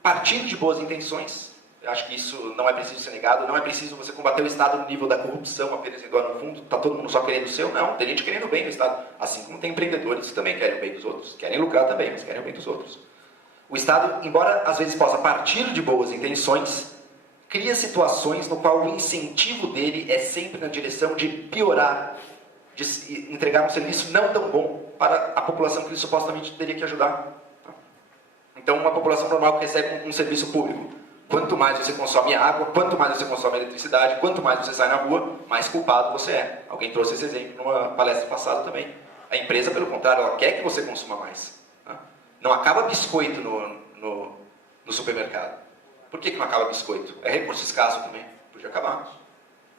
partindo de boas intenções, eu acho que isso não é preciso ser negado, não é preciso você combater o Estado no nível da corrupção, apenas igual no fundo, está todo mundo só querendo o seu, não, tem gente querendo o bem do Estado, assim como tem empreendedores que também querem o bem dos outros, querem lucrar também, mas querem o bem dos outros. O Estado, embora às vezes possa partir de boas intenções, cria situações no qual o incentivo dele é sempre na direção de piorar, de entregar um serviço não tão bom para a população que ele supostamente teria que ajudar. Então, uma população normal que recebe um serviço público, quanto mais você consome água, quanto mais você consome eletricidade, quanto mais você sai na rua, mais culpado você é. Alguém trouxe esse exemplo numa palestra passada também. A empresa, pelo contrário, ela quer que você consuma mais. Não acaba biscoito no supermercado. Por que não acaba biscoito? É recurso escasso também. Podia acabar.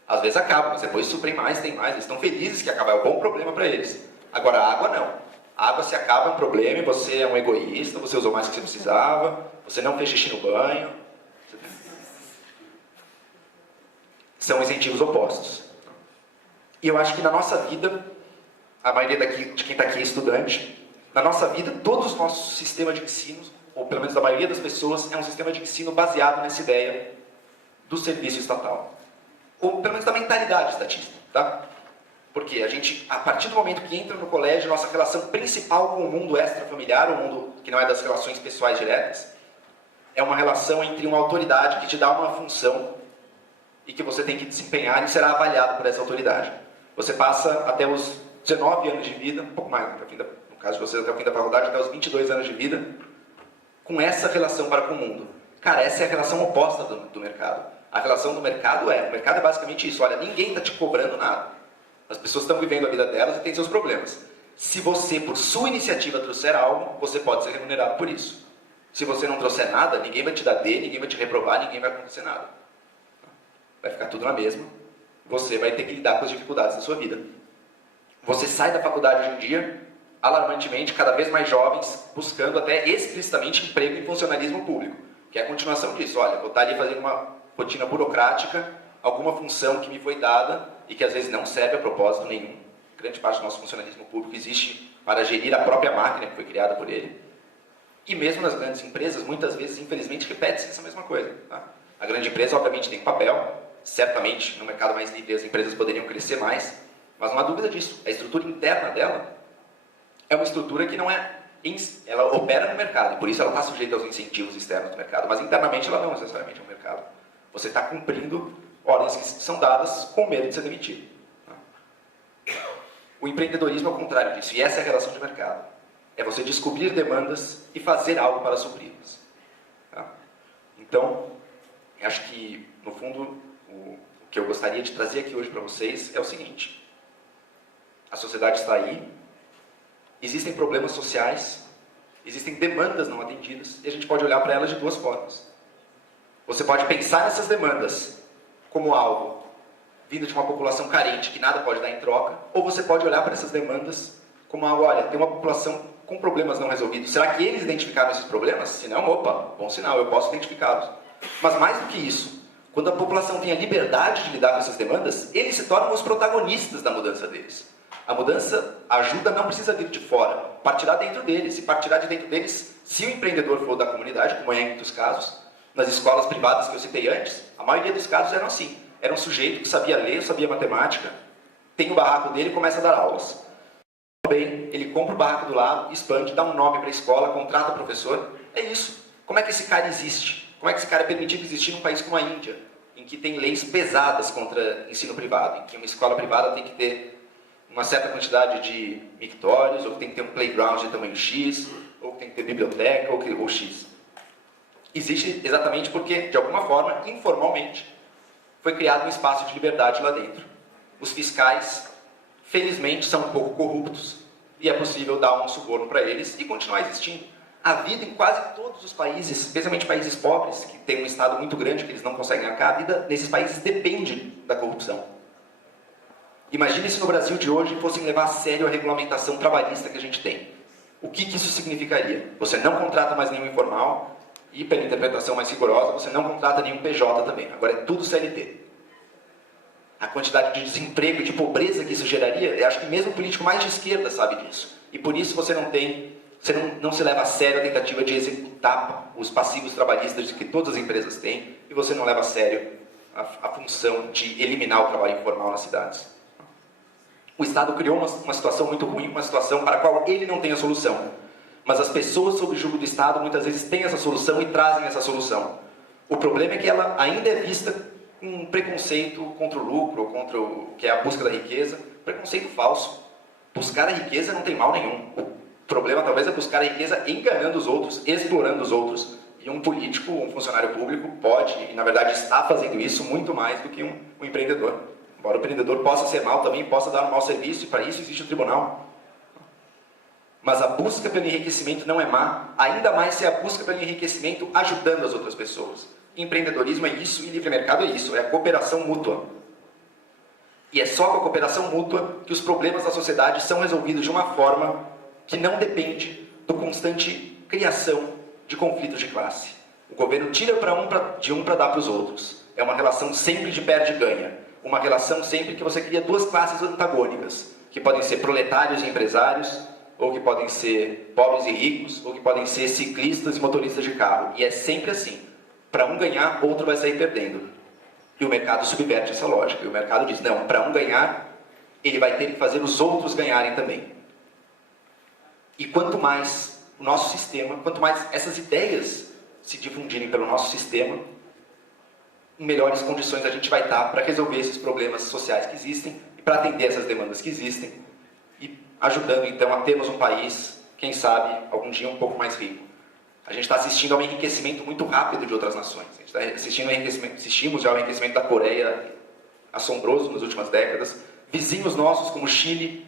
Às vezes acaba, mas depois suprem mais, tem mais. Eles estão felizes que acabar, é um bom problema para eles. Agora, a água não. A água se acaba, é um problema, e você é um egoísta, você usou mais do que você precisava, você não fez xixi no banho. São incentivos opostos. E eu acho que na nossa vida, a maioria de quem está aqui é estudante, na nossa vida, todos os nossos sistemas de ensino, ou pelo menos da maioria das pessoas, é um sistema de ensino baseado nessa ideia do serviço estatal. Ou pelo menos da mentalidade estatista, tá? Porque a gente, a partir do momento que entra no colégio, nossa relação principal com o mundo extrafamiliar, o mundo que não é das relações pessoais diretas, é uma relação entre uma autoridade que te dá uma função e que você tem que desempenhar e será avaliado por essa autoridade. Você passa até os 19 anos de vida, um pouco mais, no caso de vocês até o fim da faculdade, até os 22 anos de vida, com essa relação para com o mundo. Cara, essa é a relação oposta do mercado. A relação do mercado é basicamente isso, olha, ninguém está te cobrando nada. As pessoas estão vivendo a vida delas e têm seus problemas. Se você, por sua iniciativa, trouxer algo, você pode ser remunerado por isso. Se você não trouxer nada, ninguém vai te dar D, ninguém vai te reprovar, ninguém vai acontecer nada. Vai ficar tudo na mesma. Você vai ter que lidar com as dificuldades da sua vida. Você sai da faculdade hoje em dia, alarmantemente, cada vez mais jovens, buscando até explicitamente emprego em funcionalismo público. que é a continuação disso. Olha, vou estar ali fazendo uma rotina burocrática, alguma função que me foi dada e que às vezes não serve a propósito nenhum. Grande parte do nosso funcionalismo público existe para gerir a própria máquina que foi criada por ele. E mesmo nas grandes empresas, muitas vezes, infelizmente, repete-se essa mesma coisa. Tá? A grande empresa, obviamente, tem um papel. Certamente, no mercado mais livre, as empresas poderiam crescer mais. Mas não há dúvida disso. A estrutura interna dela é uma estrutura que não é... Ela opera no mercado, e por isso ela está sujeita aos incentivos externos do mercado. Mas internamente ela não necessariamente é um mercado. Você está cumprindo ordens que são dadas com medo de ser demitido. Tá? O empreendedorismo é o contrário disso, e essa é a relação de mercado. É você descobrir demandas e fazer algo para supri-las. Tá? Então, acho que, no fundo, o que eu gostaria de trazer aqui hoje para vocês é o seguinte. A sociedade está aí, existem problemas sociais, existem demandas não atendidas, e a gente pode olhar para elas de duas formas. Você pode pensar nessas demandas como algo vindo de uma população carente que nada pode dar em troca, ou você pode olhar para essas demandas como algo, olha, tem uma população com problemas não resolvidos. Será que eles identificaram esses problemas? Se não, opa, bom sinal, eu posso identificá-los. Mas mais do que isso, quando a população tem a liberdade de lidar com essas demandas, eles se tornam os protagonistas da mudança deles. A mudança, a ajuda não precisa vir de fora, partirá dentro deles. E partirá de dentro deles, se o empreendedor for da comunidade, como é em muitos casos, nas escolas privadas que eu citei antes, a maioria dos casos eram assim. Era um sujeito que sabia ler, sabia matemática, tem o barraco dele e começa a dar aulas. Bem, ele compra o barraco do lado, expande, dá um nome para a escola, contrata o professor. É isso. Como é que esse cara existe? Como é que esse cara é permitido existir num país como a Índia, em que tem leis pesadas contra ensino privado, em que uma escola privada tem que ter uma certa quantidade de mictórios, ou que tem que ter um playground de tamanho X, ou que tem que ter biblioteca, ou X. Existe exatamente porque, de alguma forma, informalmente, foi criado um espaço de liberdade lá dentro. Os fiscais, felizmente, são um pouco corruptos, e é possível dar um suborno para eles e continuar existindo. A vida em quase todos os países, especialmente países pobres, que têm um estado muito grande que eles não conseguem arcar, a vida nesses países depende da corrupção. Imagine se no Brasil de hoje fossem levar a sério a regulamentação trabalhista que a gente tem. O que isso significaria? Você não contrata mais nenhum informal, e pela interpretação mais rigorosa, você não contrata nenhum PJ também. Agora é tudo CLT. A quantidade de desemprego e de pobreza que isso geraria, eu acho que mesmo o político mais de esquerda sabe disso. E por isso você não se leva a sério a tentativa de executar os passivos trabalhistas que todas as empresas têm, e você não leva a sério a função de eliminar o trabalho informal nas cidades. O Estado criou uma situação muito ruim, uma situação para a qual ele não tem a solução. Mas as pessoas sob o jugo do Estado muitas vezes têm essa solução e trazem essa solução. O problema é que ela ainda é vista com um preconceito contra o lucro, contra o que é a busca da riqueza, preconceito falso. Buscar a riqueza não tem mal nenhum. O problema talvez é buscar a riqueza enganando os outros, explorando os outros. E um político, um funcionário público pode, e na verdade está fazendo isso muito mais do que um empreendedor. Embora o empreendedor possa ser mal, também possa dar um mau serviço, e para isso existe o tribunal. Mas a busca pelo enriquecimento não é má, ainda mais se é a busca pelo enriquecimento ajudando as outras pessoas. Empreendedorismo é isso, e livre mercado é isso, é a cooperação mútua. E é só com a cooperação mútua que os problemas da sociedade são resolvidos de uma forma que não depende do constante criação de conflitos de classe. O governo tira de um para dar para os outros. É uma relação sempre de perde e ganha. Uma relação sempre que você cria duas classes antagônicas, que podem ser proletários e empresários, ou que podem ser pobres e ricos, ou que podem ser ciclistas e motoristas de carro. E é sempre assim. Para um ganhar, outro vai sair perdendo. E o mercado subverte essa lógica. E o mercado diz, não, para um ganhar, ele vai ter que fazer os outros ganharem também. E quanto mais o nosso sistema, quanto mais essas ideias se difundirem pelo nosso sistema, em melhores condições a gente vai estar para resolver esses problemas sociais que existem e para atender essas demandas que existem e ajudando então a termos um país, quem sabe, algum dia um pouco mais rico. A gente está assistindo a um enriquecimento muito rápido de outras nações. A gente está assistimos já ao enriquecimento da Coreia, assombroso nas últimas décadas. Vizinhos nossos como o Chile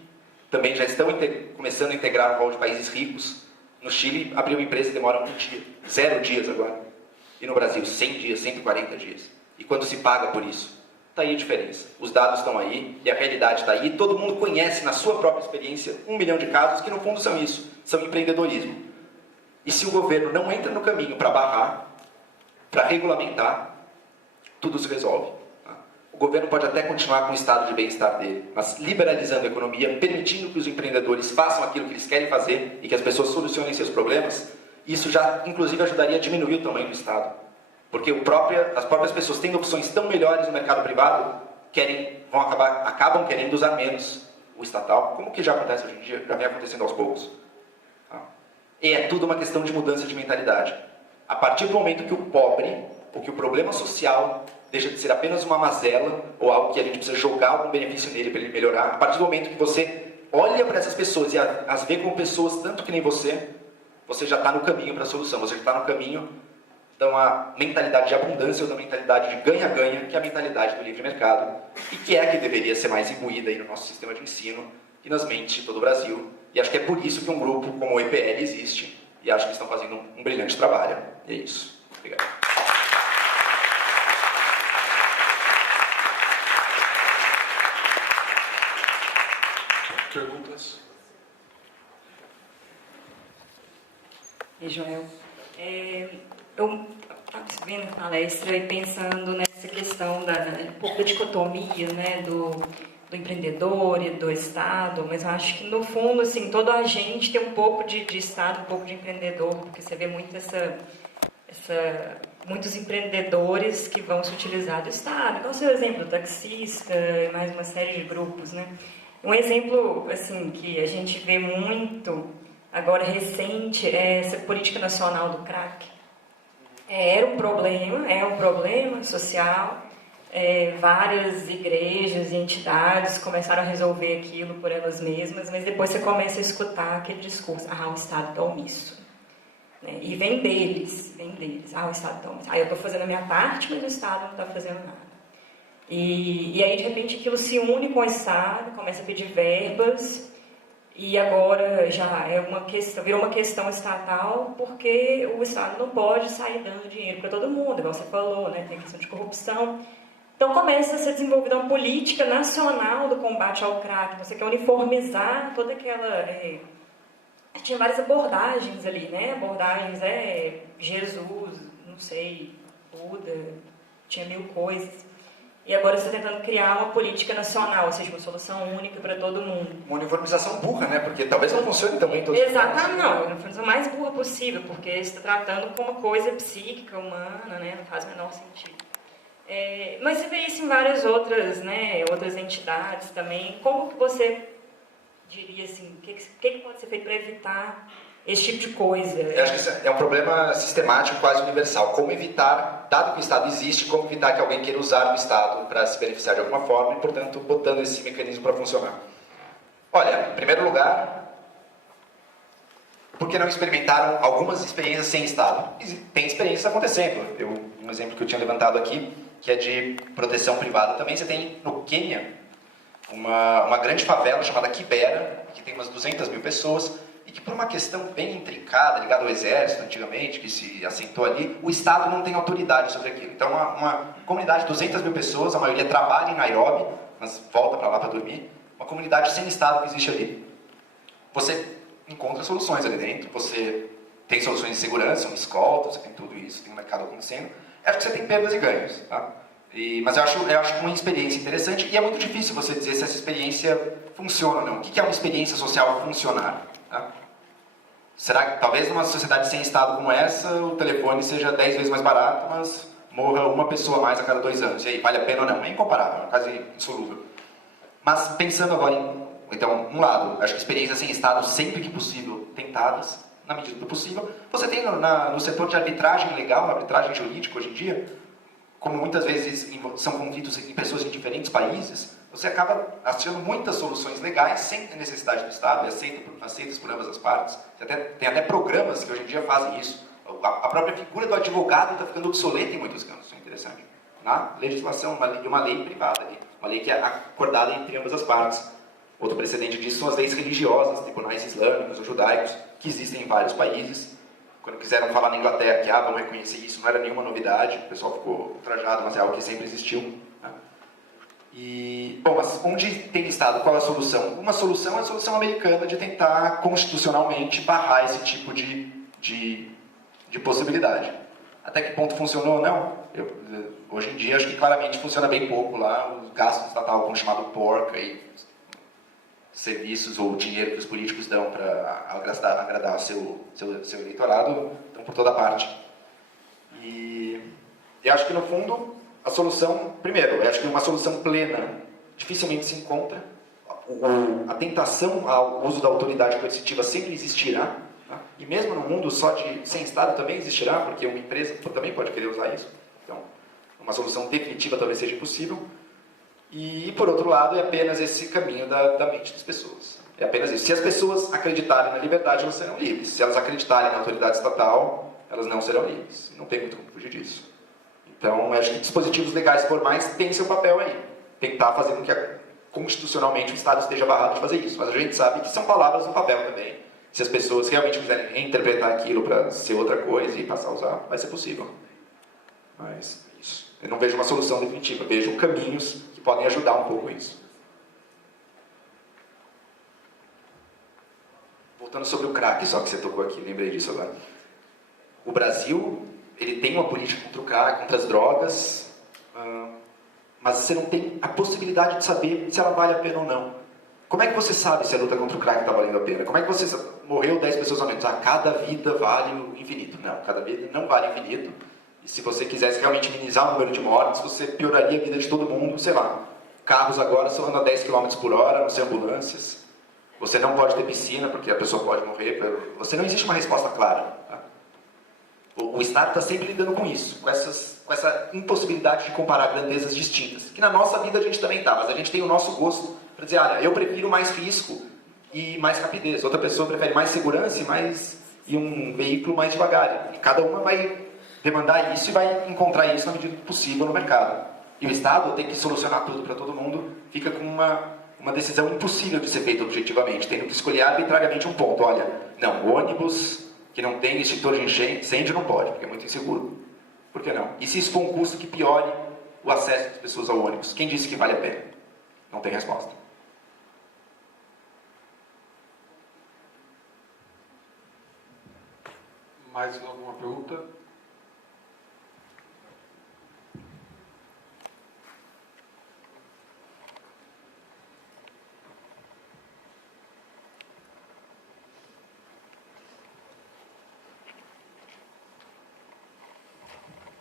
também já estão começando a integrar o rol de países ricos. No Chile, abrir uma empresa demora um dia, 0 dias agora. E no Brasil, 100 dias, 140 dias. E quando se paga por isso? Está aí a diferença. Os dados estão aí, e a realidade está aí. Todo mundo conhece, na sua própria experiência, 1 milhão de casos que no fundo são isso, são empreendedorismo. E se o governo não entra no caminho para barrar, para regulamentar, tudo se resolve. Tá? O governo pode até continuar com o estado de bem-estar dele, mas liberalizando a economia, permitindo que os empreendedores façam aquilo que eles querem fazer e que as pessoas solucionem seus problemas, isso já, inclusive, ajudaria a diminuir o tamanho do Estado. Porque as próprias pessoas, tendo opções tão melhores no mercado privado, acabam querendo usar menos o estatal, como que já acontece hoje em dia, já vem acontecendo aos poucos. Tá? E é tudo uma questão de mudança de mentalidade. A partir do momento que o pobre, ou que o problema social deixa de ser apenas uma mazela, ou algo que a gente precisa jogar algum benefício nele para ele melhorar, a partir do momento que você olha para essas pessoas e as vê como pessoas tanto que nem você já está no caminho para a solução, você já está no caminho da uma mentalidade de abundância ou da mentalidade de ganha-ganha, que é a mentalidade do livre mercado, e que é a que deveria ser mais imbuída aí no nosso sistema de ensino e nas mentes de todo o Brasil. E acho que é por isso que um grupo como o EPL existe, e acho que estão fazendo um brilhante trabalho. E é isso. Obrigado. Perguntas? E Joel, eu estava vendo a palestra e pensando nessa questão da um pouco da dicotomia, né, do empreendedor e do Estado, mas eu acho que no fundo, assim, todo agente tem um pouco de Estado, um pouco de empreendedor, porque você vê muito muitos empreendedores que vão se utilizar do Estado. Então, seu exemplo, taxista e mais uma série de grupos, né? Um exemplo, assim, que a gente vê muito agora recente é essa política nacional do crack. É um problema social. Várias igrejas e entidades começaram a resolver aquilo por elas mesmas, mas depois você começa a escutar aquele discurso: o Estado está omisso. Né? E vem deles. O Estado está omisso. Eu estou fazendo a minha parte, mas o Estado não está fazendo nada. E aí, de repente, aquilo se une com o Estado, começa a pedir verbas, e agora já virou uma questão estatal, porque o Estado não pode sair dando dinheiro para todo mundo, igual você falou, né? Tem a questão de corrupção. Então começa a ser desenvolvida uma política nacional do combate ao crack. Você quer uniformizar toda aquela... Tinha várias abordagens ali, né? Abordagens, Jesus, não sei, Buda, tinha 1000 coisas. E agora você está tentando criar uma política nacional, ou seja, uma solução única para todo mundo. Uma uniformização burra, né? Porque talvez não funcione também em todos Exatamente, não. A uniformização mais burra possível, porque você está tratando com uma coisa psíquica, humana, né? Não faz o menor sentido. Mas você vê isso em várias outras, né? Outras entidades também. Como que você diria assim, o que pode ser feito para evitar esse tipo de coisa? Eu acho que isso é um problema sistemático, quase universal. Como evitar, dado que o Estado existe, como evitar que alguém queira usar o Estado para se beneficiar de alguma forma e, portanto, botando esse mecanismo para funcionar. Olha, em primeiro lugar, por que não experimentaram algumas experiências sem Estado? Tem experiências acontecendo. Um exemplo que eu tinha levantado aqui, que é de proteção privada também. Você tem no Quênia uma grande favela chamada Kibera, que tem umas 200 mil pessoas, e que por uma questão bem intrincada, ligada ao exército antigamente, que se assentou ali, o Estado não tem autoridade sobre aquilo. Então, uma comunidade de 200 mil pessoas, a maioria trabalha em Nairobi, mas volta para lá para dormir, uma comunidade sem Estado que existe ali. Você encontra soluções ali dentro, você tem soluções de segurança, uma escolta, você tem tudo isso, tem um mercado acontecendo. Acho que você tem perdas e ganhos, tá? Mas eu acho uma experiência interessante, e é muito difícil você dizer se essa experiência funciona ou não. O que é uma experiência social funcionar? Tá? Será que talvez numa sociedade sem Estado como essa, o telefone seja 10 vezes mais barato, mas morra uma pessoa a mais a cada 2 anos? E aí, vale a pena ou não? É incomparável, é quase insolúvel. Mas pensando agora então, um lado, acho que experiências sem Estado, sempre que possível, tentadas, na medida do possível. Você tem no setor de arbitragem legal, arbitragem jurídica hoje em dia, como muitas vezes são conflitos em pessoas de diferentes países, você acaba achando muitas soluções legais sem necessidade do Estado, e aceitas por ambas as partes. Tem até programas que hoje em dia fazem isso. A própria figura do advogado está ficando obsoleta em muitos campos, isso é interessante. Na legislação, uma lei privada, uma lei que é acordada entre ambas as partes. Outro precedente disso são as leis religiosas, tribunais islâmicos ou judaicos, que existem em vários países. Quando quiseram falar na Inglaterra que vamos reconhecer isso, não era nenhuma novidade, o pessoal ficou ultrajado, mas é algo que sempre existiu. Né? Bom, mas onde tem Estado, qual é a solução? Uma solução é a solução americana de tentar constitucionalmente barrar esse tipo de possibilidade. Até que ponto funcionou ou não? Hoje em dia, acho que claramente funciona bem pouco lá. O gasto estatal com o chamado porca e serviços ou dinheiro que os políticos dão para agradar seu eleitorado estão por toda parte. E eu acho que, no fundo, a solução... Primeiro, eu acho que uma solução plena dificilmente se encontra. A tentação ao uso da autoridade coercitiva sempre existirá. Tá? E mesmo no mundo sem Estado também existirá, porque uma empresa também pode querer usar isso. Então, uma solução definitiva talvez seja impossível. E, por outro lado, é apenas esse caminho da mente das pessoas. É apenas isso. Se as pessoas acreditarem na liberdade, elas serão livres. Se elas acreditarem na autoridade estatal, elas não serão livres. Não tem muito como fugir disso. Então, acho que dispositivos legais formais têm seu papel aí. Tentar fazer com que constitucionalmente o Estado esteja barrado de fazer isso. Mas a gente sabe que são palavras no papel também. Se as pessoas realmente quiserem reinterpretar aquilo para ser outra coisa e passar a usar, vai ser possível. Mas é isso. Eu não vejo uma solução definitiva. Vejo caminhos que podem ajudar um pouco isso. Voltando sobre o crack, só que você tocou aqui, lembrei disso agora. O Brasil, ele tem uma política contra o crack, contra as drogas, mas você não tem a possibilidade de saber se ela vale a pena ou não. Como é que você sabe se a luta contra o crack está valendo a pena? Como é que você morreu 10 pessoas ao menos? Cada vida vale o infinito. Não, cada vida não vale o infinito. E se você quisesse realmente minimizar o número de mortes, você pioraria a vida de todo mundo. Sei lá, carros agora só andam a 10 km por hora, não sei, ambulâncias. Você não pode ter piscina, porque a pessoa pode morrer. Você não existe uma resposta clara. Tá? O Estado está sempre lidando com isso, com essa impossibilidade de comparar grandezas distintas. Que na nossa vida a gente também está, mas a gente tem o nosso gosto para dizer, olha, eu prefiro mais risco e mais rapidez. Outra pessoa prefere mais segurança e um veículo mais devagar. E cada uma vai demandar isso e vai encontrar isso na medida do possível no mercado. E o Estado tem que solucionar tudo para todo mundo, fica com uma decisão impossível de ser feita objetivamente, tendo que escolher arbitrariamente um ponto. Olha, não, o ônibus que não tem extintor de incêndio não pode, porque é muito inseguro. Por que não? E se isso for um custo que piore o acesso das pessoas ao ônibus? Quem disse que vale a pena? Não tem resposta. Mais alguma pergunta?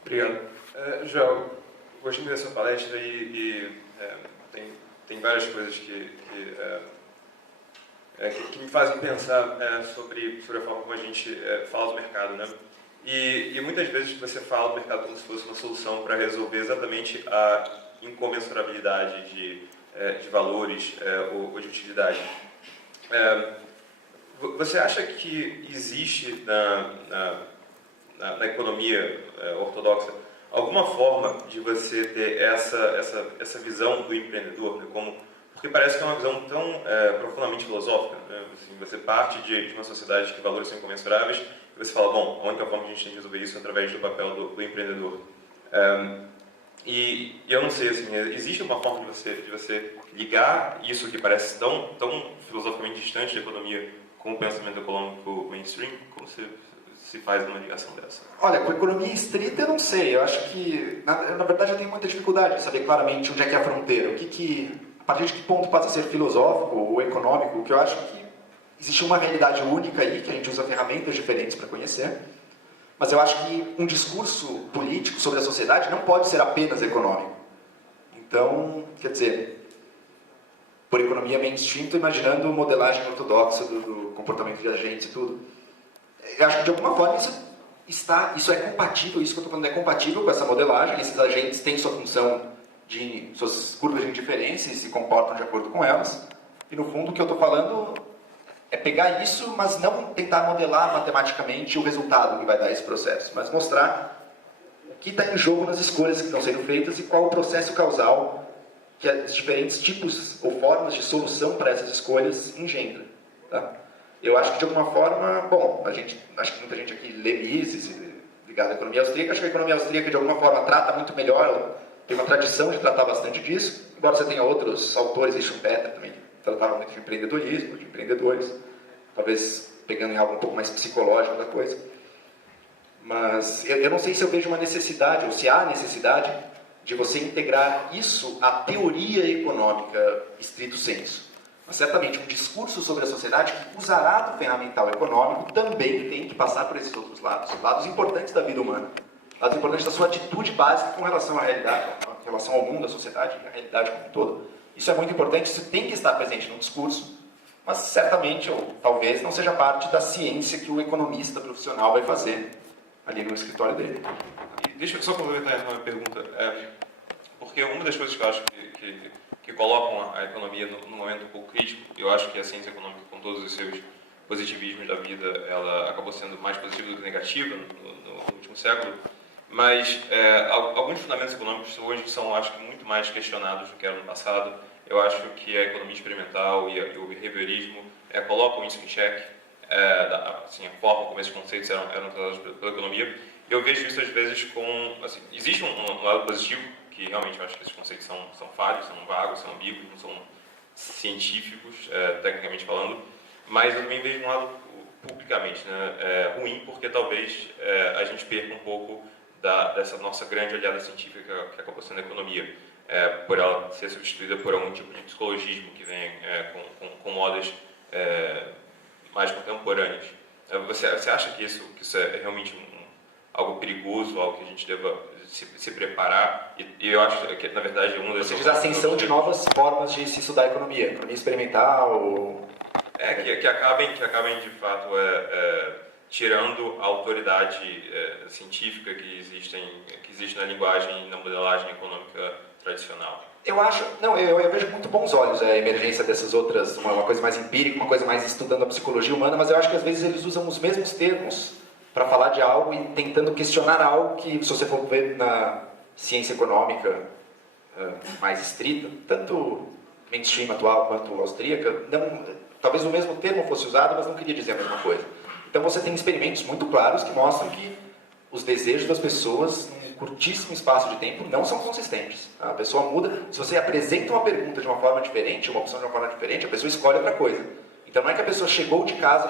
Obrigado. Joel, gostei muito da sua palestra tem várias coisas que me fazem pensar sobre a forma como a gente fala do mercado, né? E muitas vezes você fala do mercado como se fosse uma solução para resolver exatamente a incomensurabilidade de valores ou de utilidade. Você acha que existe na economia ortodoxa alguma forma de você ter essa visão do empreendedor, né? Porque parece que é uma visão tão profundamente filosófica, né? Assim, você parte de uma sociedade que valores são incomensuráveis e você fala, bom, a única forma que a gente tem de resolver isso é através do papel do empreendedor. E eu não sei, assim, existe uma forma de você ligar isso que parece tão filosoficamente distante da economia com o pensamento econômico mainstream? Como você se faz uma ligação dessa? Olha, com a economia estrita eu não sei. Eu acho que, na verdade, eu tenho muita dificuldade de saber claramente onde é que é a fronteira. A partir de que ponto passa a ser filosófico ou econômico, porque eu acho que existe uma realidade única aí, que a gente usa ferramentas diferentes para conhecer. Mas eu acho que um discurso político sobre a sociedade não pode ser apenas econômico. Então, quer dizer, por economia mainstream, estou imaginando modelagem ortodoxa do comportamento de agentes e tudo. Eu acho que de alguma forma isso é compatível, isso que eu estou falando é compatível com essa modelagem. Esses agentes têm sua função de suas curvas de indiferença e se comportam de acordo com elas. E no fundo o que eu estou falando é pegar isso, mas não tentar modelar matematicamente o resultado que vai dar esse processo, mas mostrar o que está em jogo nas escolhas que estão sendo feitas e qual o processo causal que os diferentes tipos ou formas de solução para essas escolhas engendram. Tá? Eu acho que de alguma forma, bom, acho que muita gente aqui lê Mises ligado à economia austríaca, acho que a economia austríaca de alguma forma trata muito melhor, tem uma tradição de tratar bastante disso, embora você tenha outros autores, e Schumpeter também, que tratavam muito de empreendedorismo, de empreendedores, talvez pegando em algo um pouco mais psicológico da coisa. Mas eu não sei se eu vejo uma necessidade, ou se há necessidade, de você integrar isso à teoria econômica estrito sensu. Mas certamente um discurso sobre a sociedade que usará do ferramental econômico também tem que passar por esses outros lados importantes da vida humana, lados importantes da sua atitude básica com relação à realidade, com relação ao mundo, à sociedade, à realidade como um todo. Isso é muito importante, isso tem que estar presente no discurso, mas certamente, ou talvez, não seja parte da ciência que o economista profissional vai fazer ali no escritório dele. E deixa eu só complementar uma pergunta, porque uma das coisas que eu acho que colocam a economia num momento um pouco crítico, eu acho que a ciência econômica, com todos os seus positivismos da vida, ela acabou sendo mais positiva do que negativa no último século, mas alguns fundamentos econômicos hoje são, acho que, muito mais questionados do que eram no passado. Eu acho que a economia experimental e o behaviorismo colocam isso em xeque, assim, a forma como esses conceitos eram tratados pela economia. Eu vejo isso às vezes com... Assim, existe um lado positivo, que realmente eu acho que esses conceitos são falhos, são vagos, são ambíguos, não são científicos, tecnicamente falando, mas eu também vejo um lado publicamente, né, ruim, porque talvez a gente perca um pouco dessa nossa grande olhada científica que acabou sendo a economia, por ela ser substituída por algum tipo de psicologismo que vem com modas mais contemporâneas. Você acha que isso é realmente algo perigoso, algo que a gente deva se preparar? E eu acho que, na verdade, uma das... Você diz a ascensão de novas formas de se estudar a economia experimental... que acabem de fato tirando a autoridade científica que existe na linguagem e na modelagem econômica tradicional. Eu vejo muito bons olhos a emergência dessas outras, uma coisa mais empírica, uma coisa mais estudando a psicologia humana, mas eu acho que às vezes eles usam os mesmos termos para falar de algo e tentando questionar algo que, se você for ver na ciência econômica mais estrita, tanto mainstream atual quanto austríaca, talvez o mesmo termo fosse usado, mas não queria dizer a mesma coisa. Então você tem experimentos muito claros que mostram que os desejos das pessoas, num curtíssimo espaço de tempo, não são consistentes. A pessoa muda. Se você apresenta uma pergunta de uma forma diferente, uma opção de uma forma diferente, a pessoa escolhe outra coisa. Então não é que a pessoa chegou de casa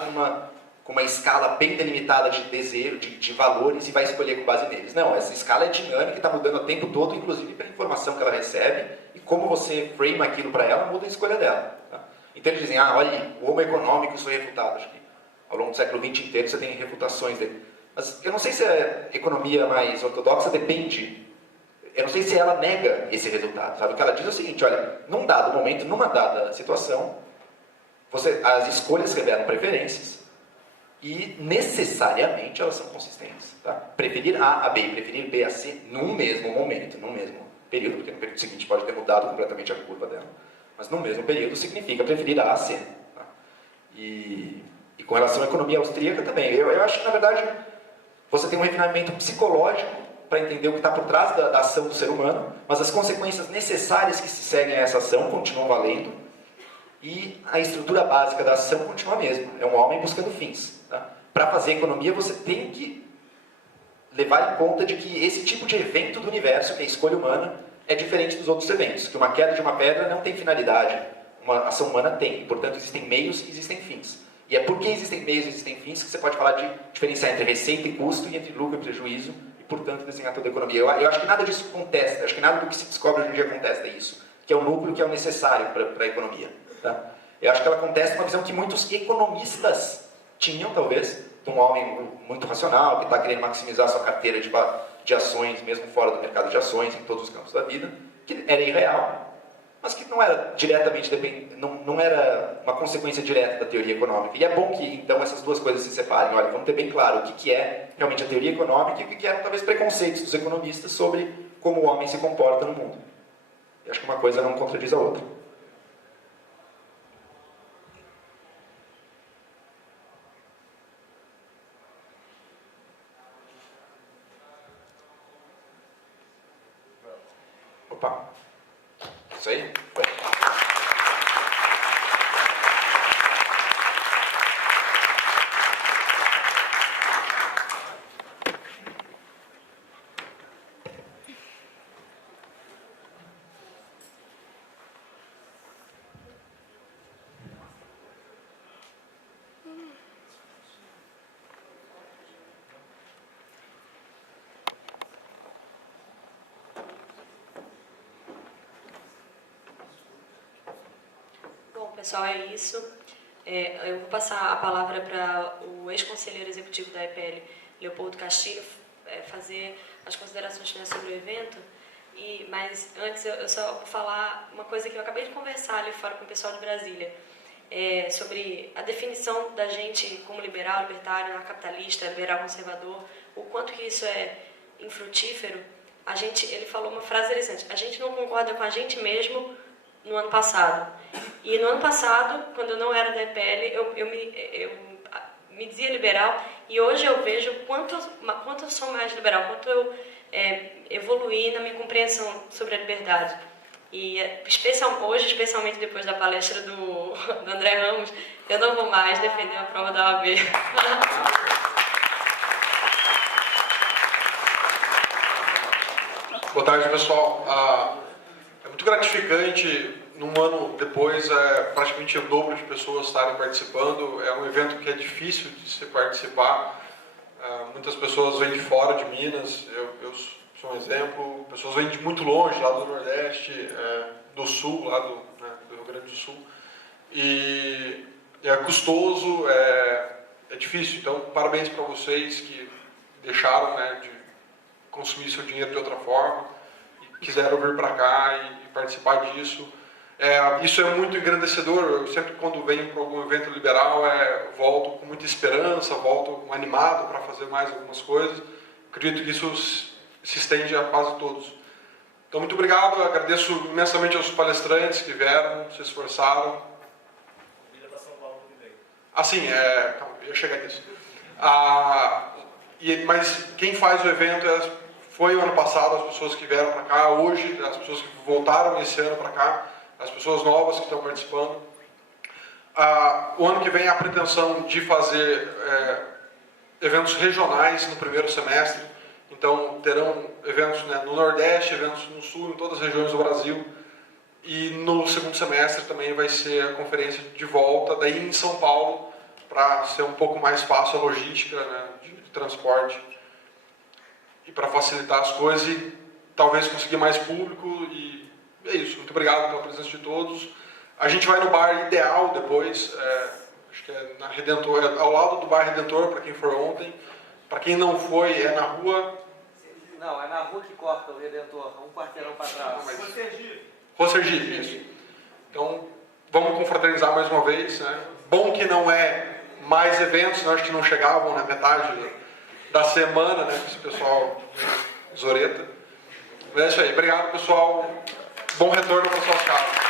com uma escala bem delimitada de desejo, de valores, e vai escolher com base neles. Não, essa escala é dinâmica e está mudando o tempo todo, inclusive pela informação que ela recebe, e como você frame aquilo para ela, muda a escolha dela. Tá? Então eles dizem, olha, o homo econômico foi refutado. Acho que ao longo do século XX inteiro você tem refutações dele. Mas eu não sei se a economia mais ortodoxa depende, eu não sei se ela nega esse resultado, sabe? O que ela diz é o seguinte, olha, num dado momento, numa dada situação, as escolhas revelam preferências e necessariamente elas são consistentes, tá? Preferir A a B e preferir B a C num mesmo momento, num mesmo período, porque no período seguinte pode ter mudado completamente a curva dela, mas no mesmo período significa preferir A a C. Tá? E com relação à economia austríaca também, eu acho que na verdade você tem um refinamento psicológico para entender o que está por trás da ação do ser humano, mas as consequências necessárias que se seguem a essa ação continuam valendo e a estrutura básica da ação continua a mesma. É um homem buscando fins. Tá? Para fazer economia, você tem que levar em conta de que esse tipo de evento do universo, que é a escolha humana, é diferente dos outros eventos. Que uma queda de uma pedra não tem finalidade, uma ação humana tem. Portanto, existem meios e existem fins. E é porque existem meios e existem fins que você pode falar de diferenciar entre receita e custo e entre lucro e prejuízo e, portanto, desenhar toda a economia. Eu acho que nada disso contesta, acho que nada do que se descobre hoje em dia contesta isso, que é o núcleo que é o necessário para a economia. Tá? Eu acho que ela contesta uma visão que muitos economistas tinham, talvez, de um homem muito racional, que está querendo maximizar sua carteira de ações, mesmo fora do mercado de ações, em todos os campos da vida, que era irreal, mas que não era diretamente não era uma consequência direta da teoria econômica. E é bom que, então, essas duas coisas se separem. Olha, vamos ter bem claro o que é realmente a teoria econômica e o que eram, talvez, preconceitos dos economistas sobre como o homem se comporta no mundo. Eu acho que uma coisa não contradiz a outra. Opa! Isso aí? Foi. pessoal, é isso. Eu vou passar a palavra para o ex-conselheiro executivo da EPL, Leopoldo Castilho, fazer as considerações finais sobre o evento. Mas antes eu só vou falar uma coisa que eu acabei de conversar ali fora com o pessoal de Brasília, sobre a definição da gente como liberal, libertário, capitalista, liberal conservador, o quanto que isso é infrutífero. Ele falou uma frase interessante: a gente não concorda com a gente mesmo no ano passado. E no ano passado, quando eu não era da EPL, eu me dizia liberal, e hoje eu vejo quanto eu sou mais liberal, quanto eu evoluí na minha compreensão sobre a liberdade. E hoje, especialmente depois da palestra do André Ramos, eu não vou mais defender a prova da OAB. Boa tarde, pessoal. É muito gratificante, num ano depois, praticamente o dobro de pessoas estarem participando. É um evento que é difícil de se participar. Muitas pessoas vêm de fora de Minas, eu sou um exemplo. Pessoas vêm de muito longe, lá do Nordeste, do Sul, lá do Rio Grande do Sul. E é custoso, é difícil. Então, parabéns para vocês que deixaram de consumir seu dinheiro de outra forma e quiseram vir para cá e participar disso. Isso é muito engrandecedor. Eu sempre, quando venho para algum evento liberal, volto com muita esperança, volto animado para fazer mais algumas coisas. Acredito que isso se estende a quase todos. Então, muito obrigado. Eu agradeço imensamente aos palestrantes que vieram, se esforçaram. Assim, calma, eu ia chegar nisso. Mas quem faz o evento foi o ano passado, as pessoas que vieram para cá, hoje, as pessoas que voltaram esse ano para cá, as pessoas novas que estão participando. O ano que vem a pretensão de fazer eventos regionais no primeiro semestre. Então, terão eventos no Nordeste, eventos no Sul, em todas as regiões do Brasil. E no segundo semestre também vai ser a conferência de volta, daí em São Paulo, para ser um pouco mais fácil a logística de transporte e para facilitar as coisas e talvez conseguir mais público. E é isso. Muito obrigado pela presença de todos. A gente vai no bar Ideal depois, acho que é na Redentor, ao lado do bar Redentor, para quem for ontem. Para quem não foi, é na rua... Não, é na rua que corta o Redentor, um quarteirão para trás. Rua Sergipe, isso. Então, vamos confraternizar mais uma vez. Bom que não é mais eventos, acho que não chegavam na metade da semana, esse pessoal zoreta. Mas é isso aí. Obrigado, pessoal. Bom retorno para suas casas.